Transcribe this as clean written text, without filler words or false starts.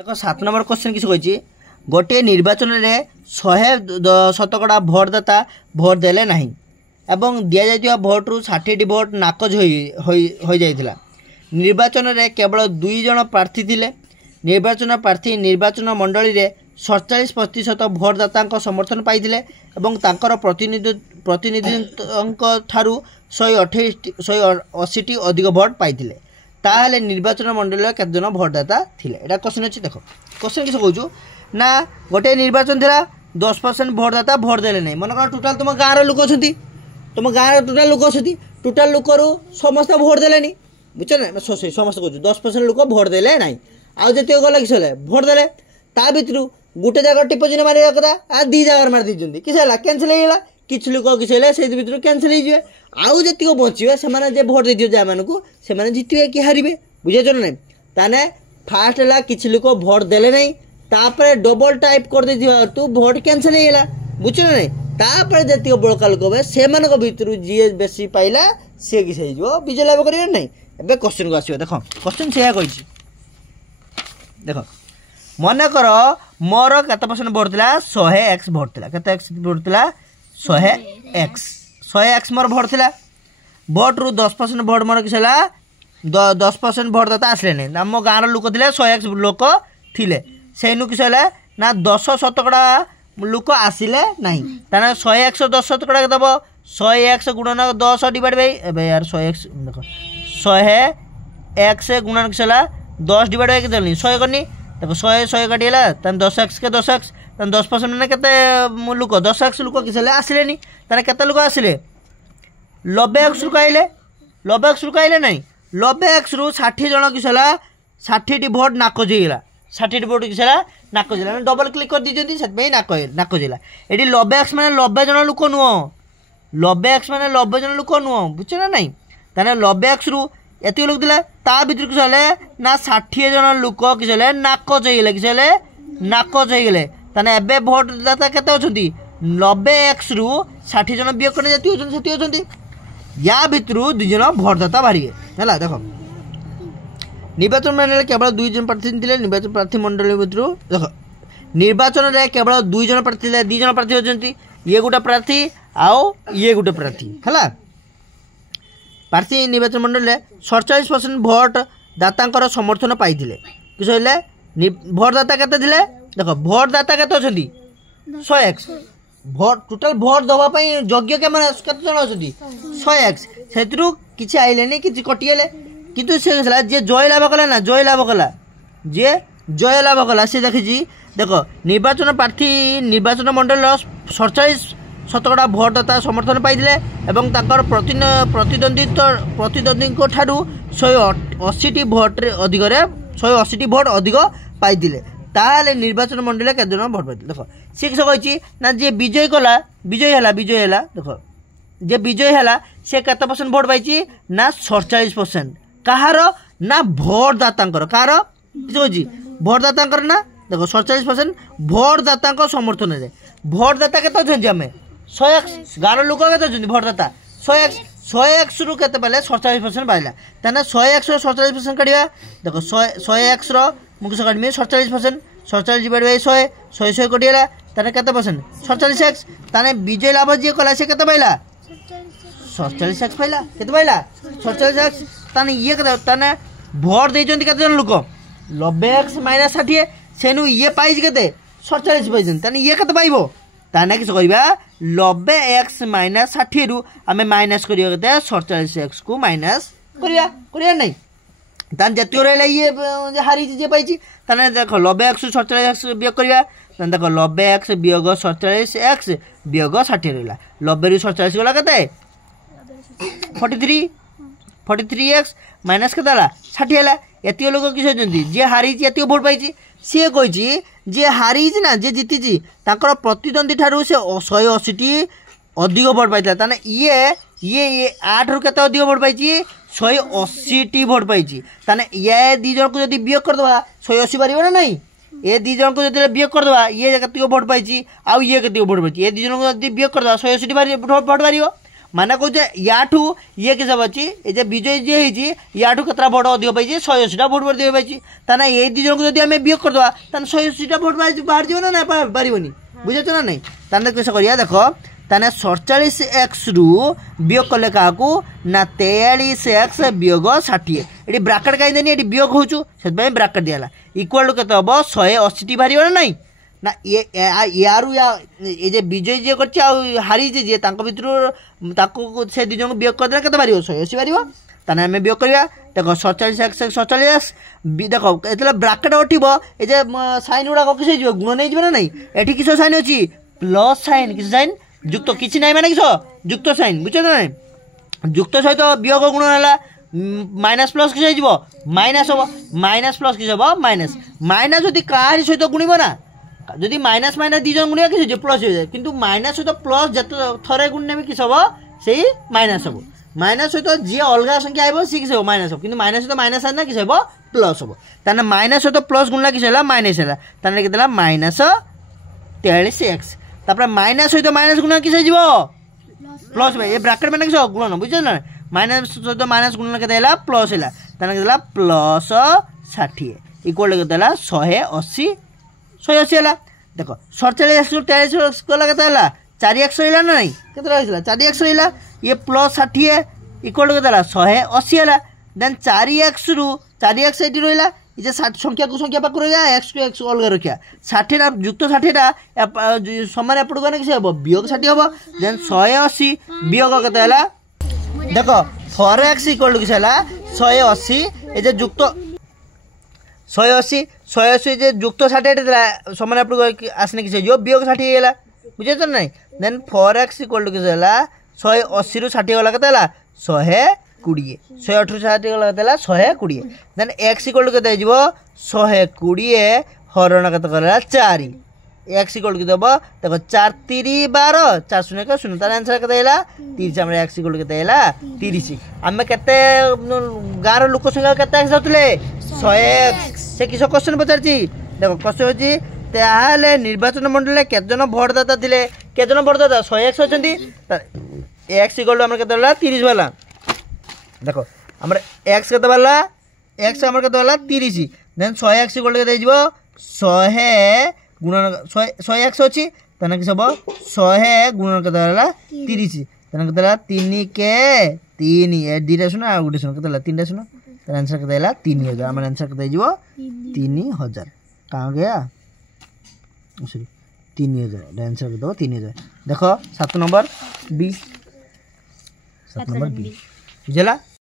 देखो 7 number question किस कही गोटे निर्वाचन में 100% भोटदाता भोट देले नहीं एवं दि जाइथिबा भोट रु 60 भोट नाकच हो जाइथिला। निर्वाचन में केवल 2 जन प्रार्थी थिले। निर्वाचन प्रार्थी निर्वाचन मंडली रे 47% भोटदाता समर्थन पाइथिले एवं तांकर प्रतिनिधि ठारू 180 अधिक भोट पाइथिले। ताहले निर्वाचन मंडल केते जन भोटदाता थिले एटा क्वेश्चन अछि। देखो क्वेश्चन किस कहूछु ना गोटे निर्वाचन थिला 10% भोटदाता भोट देले नै। मन कर टोटल तुम गाँव लोक अछंती, तुम गाँव टोटल लोक अछंती, टोटल लोक रु समस्त भोट देले नै बुझछ ना। समस्त कहूछु 10% लोक भोट देले नै आ जते गला किस हले भोट देले ता भितरु गुटे जगह टिप चिन्ह मारिया कथा आ 2 जगह मार दिजंती किस हला कैंसिल हेला। किछु लोक किस हले से भितरु कैंसिल हे जिवे आउ जतिको बचिवे से माने जे भोट दियो जा मानकु से माने जितिवे कि हारिबे बुझे छ नै। ताने फास्ट हला किछु लोक भोट देले नै तापर डबल टाइप कर देथिबा तू भोट कैंसिल हेला बुझछ नै। तापर जतिको बळका लोक बे से मानको भितरु जे बेसी पाइला से किस हे जो विजय लाभ करियो नै। एबे क्वेश्चन को आसीबो। देखो क्वेश्चन सेया कहि छी। देखो मन कर मोर केते परसेंट भोट थिला 100x भोट थिला। केते x भोट थिला 100x मोर भोट थिला। भोट रु 10% भोट मोर किसला 10% भोट दाता आसले नै। हम गाँव लोक थिले 100x लोक थिले सेनु किसला ना 10% लोक आसिले नहीं। ताना 100x 10% के दबो 100x गुणन 10 डिवाइड बाय एबे यार 100x देखो 100x गुणन किसला 10 डिवाइड बाय के देनी 100 करनी। देखो 100 काटिला तन 10x के 10x तन 10% माने केते लोक 10x लोक किसले आसिले नी। ताने केते लोक आसिले 90x लोक आइले 90x लोक आइले नहीं। 90x रु 60 जन किसला 60 टी भोट नाको जेला 60 टी भोट किसला नाको जेला डबल क्लिक कर दिजंती सेत पे नाको जेला। एडी 90x माने 90 जन लोक नुओ 90x माने 90 जन लोक नुओ बुझछ ना नहीं। ताने 90x रु एति लोक दिला ता भितर किसले ना 60 जन लोक किसले नाको जेले किसले नाको जेले। ताने एबे भोट दाता केते अछंती 90x रु 60 जन बियोग करने जति होछन सेति होछंती या भितरु 2 जन भोटदाता बाहरिए हला। देखो निर्वाचन मंडल केवल 2 जन प्रार्थी थिले। निर्वाचन प्रार्थी मंडल भितरु देखो निर्वाचन रे केवल 2 जन प्रार्थी थिले 2 जन प्रार्थी होछंती ये गुटा प्रार्थी आओ ये गुटा प्रार्थी हला। प्रार्थी निर्वाचन मंडल रे 47% भोट दातांकर समर्थन पाइथिले किस होले भोटदाता केते थिले। देखो भोटदाता केते अछंती 100x भोट टोटल भोट दबा पई योग्य के माने केते जन अछंती 100x सेतरु किछि आइले नै किछि कटियले किंतु से जे जय लाभ कला ना जय लाभ कला जे जय लाभ कला से देखिछि। देखो निर्वाचन प्रार्थी निर्वाचन मंडल 47% भोटदाता समर्थन पाइथिले एवं तांकर प्रतिद्वंदी को ठारू 180 भोट रे अधिक रे 180 भोट अधिक पाइथिले। ताले निर्वाचन मंडल के जन भोट पाइथिले। देखो से किस कहिछि ना जे विजय कला विजय हला देखो जे विजय हला से केते परसेंट भोट पाइछि ना 47% कहार ना भोटदातांकर कहार किस कहिछि भोटदातांकर ना। देखो 47% भोटदाता समर्थन रे भोटदाता केते अछन हमें 100x गार लोक केते अछन भोटदाता 100x रु केते पाले 47% पाइला। ताने 100x रो 47% काढिया। देखो 100x रो मुकस काढमी 47% 47 डिवाइड बाय 100 कटियला ताने केते परसेंट 47x। ताने विजय लाभ जे कला से केते पाइला 47x पाइला केते पाइला 47x। ताने ये केते ताने भोट देजंती केते जन लोक 90x - 60 सेनु ये पाइज केते 47 पाइजन। ताने ये केते पाइबो ताने किस करिबा 90x - 60 रु हमें माइनस करियो केते 47x को माइनस करिया नहीं। तान जतियो रहला ये हारी जे पाइची ताने देखो 90x 47x वियोग करिया ताने देखो 90x वियोग 47x वियोग 60 रहला 90 रु 47 गला केते 43x माइनस के दाला 60 हला। एतियो लोक किस होजंती जे हारी जे एतियो भोट पाइची से कहिची जे हारी ना जे जीती तांकर प्रतिद्वंदी ठारू से 180 अधिक भोट पाइता। ताने ये 8 रु केते अधिक भोट पाइची 180 भोट पाइची। ताने ये 2 जन को जदी वियोग कर दवा 180 बारिबो ना नहीं। ये 2 जन को जदी वियोग कर दवा ये केते भोट पाइची आ ये केते भोट पाइची ये 2 जन को जदी वियोग कर दवा 180 भोट बारिबो माने कहे याठू ये किस अच्छी ये विजय जी होती याठू कतरा भोट अधिक पाई 180टा भोट अधिक पाई ताना ये दी जन को जब आम वियोग करदे 180टा भोट बाहर जीव ना पार बुझे ना नहीं ताने किस करिया देख ताने 47x रु वियोग कले क्या ना 43x वियोग 60 ये ब्राकेट कहीं देनी ये वियोग हो ब्राकेट दिया इक्वाल टू केते हम 180 बाहर ना नहीं ना ये यारू ये विजय जी कर हारी जी भर से दी जन वियोग करदे के बाहर 180 बाहर ताने आम वियोग करवा देख 47x 47x देख ये ब्राकेट उठो ये साइन गुड़ाक किस गुण नहीं ना नहीं ये किस साइन अच्छी प्लस साइन किस साइन जुक्त किसी ना माने किस जुक्त साइन बुझे ना जुक्त सहित वियोग गुण है माइनस प्लस किस माइनस हम माइनस प्लस किस हम माइनस माइनस जदि कहारी सहित गुणब ना जदि माइनस माइनस दी जन गुणिया किस प्लस हो जाए किंतु माइनस सहित प्लस जिते थरे गुणने भी किस हम से माइनस हम माइनस सहित जी अलग संख्या आए सी किस माइनस हम कि माइनस सहित माइनस आना किस हम प्लस हम ताने माइनस सहित प्लस गुणला किस माइनस है ताने के माइनस 43x तापर माइनस सहित माइनस गुण किस प्लस ये ब्राकेट मैंने किस गुणन बुझे ना माइनस सहित माइनस गुणन के प्लस है ताने प्लस 60 इक्वल के 180 है देख 47 गला के 4x रहा ना नहीं के 4x रहा ये प्लस 60 इक्वल के 180 है देन 4x रु 4x ये रहा ये संख्या को संख्या पाक रहा एक्स टू एक्स अलग रखा 60टा जुक्त 60टा सामान एपटू गने किसी हम वियोग 60 हम देन 180 वियोग के देख 4x इक्वल किस 180 ये जुक्त 180 जे जुक्त 60 सामान एपटू आसने किस वियोग 60 है बुझे तो नहीं देन 4x इक्वल किस 180 रु 60 गला के 120 118 60 गला के 120 देन x इक्वल के 120 हरण के 4 x इक्वल के देव देखो 4 3 12 4 शून्य का शून्य तार आंसर के 30 आम x इक्वल के 30 आम के गाँव लोक संख्या के जाते 100x से किस क्वेश्चन पचार देखो क्वेश्चन होची ताहले निर्वाचन मंडल केतजन भोटदाता थे केतजन भोटदाता 100x अच्छी x इक्वल आम के 30 वाला देखो आम एक्स के एक्स आम के 30 देन 100x इक्वल के 100 गुणन 100x अच्छी तेना कि सब 100 गुणन के 30 तेना के 3 के 3 ये दुटा शून्य आ गोटे शून्य के 3टा शून्य तेना आंसर के 3000 आम आंसर के 3000 कहाँ गया सॉरी 3000 आंसर के दो 3000 देखो 7 नंबर बी 7 नंबर बी बुझला।